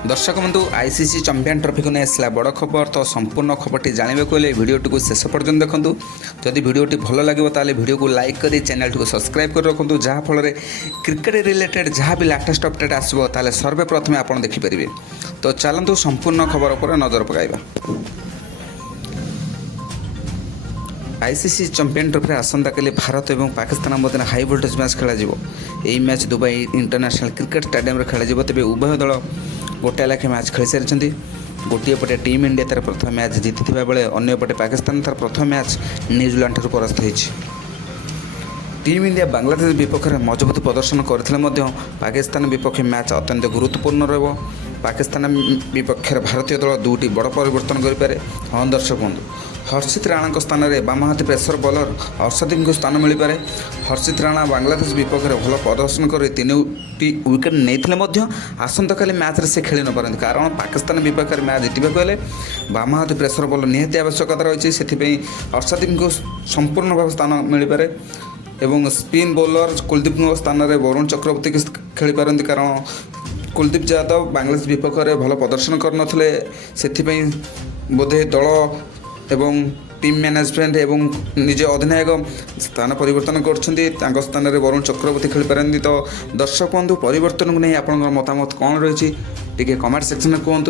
दर्शक बंधु ICC champion trophy को नहीं आसला बड़ खबर तो संपूर्ण खबरटी जानवाक हेल्ले भिडियो शेष पर्यंत देखूँ जदि भिडियोटी भल लगे ताले भिडियो को लाइक कर चैनल को सब्सक्राइब कर रखुँ जहाँफल क्रिकेट रिलेटेड जहाँ भी लाटेस्ट अपडेट आसो ताले सर्वप्रथमे आप देखिपारे। तो चलतु संपूर्ण खबर पर नजर पकाइबा। आईसीसी चैंपियन ट्रॉफी आसंता काली भारत और पाकिस्तान मध्य हाई वोल्टेज मैच खेल यही match Dubai international cricket stadium खेल तेज उभय दल गोटे लेखे मैच खेल सारी। गोटे पटे टीम इंडिया तार प्रथम मैच जीति बेले अंपटे पाकिस्तान तार प्रथम मैच न्यूजीलैंड ठार परास्त होती। टीम इंडिया बांग्लादेश विपक्ष में मजबूत प्रदर्शन करते पाकिस्तान विपक्ष मैच अत्यंत गुरुत्वपूर्ण रहा। पाकिस्तान विपक्ष भारतीय दल दुटी बड़ परिवर्तन करें। हाँ दर्शक बंधु हर्षित राणा स्थान में बामहाती प्रेसर बॉलर अर्शदीप को स्थान मिल पारे। हर्षित राणा बांग्लादेश विपक्ष में भल प्रदर्शन कर 3टी विकेट नहीं आसंता काली मैच से खेल न पारती कारण पाकिस्तान विपक्ष में मैच जीतने को बामहाती प्रेसर बॉलर निहाती आवश्यकता रही से अर्शदीप को संपूर्ण भाव स्थान मिल पारे एवं स्पिन बॉलर कुलदीप स्थान में वरुण चक्रवर्ती खेली पारती कारण कुलदीप यादव बांग्लादेश विपक्ष में भल प्रदर्शन करनथिले से बोधे दल एवं टीम मैनेजमेंट एवं निज अधिनायक स्थान परिवर्तन कर स्थान में वरुण चक्रवर्ती खेली पारती। तो दर्शक बंधु परिवर्तन को नहीं आपंकर मतामत कौन रही कमेंट सेक्शन में कहतु।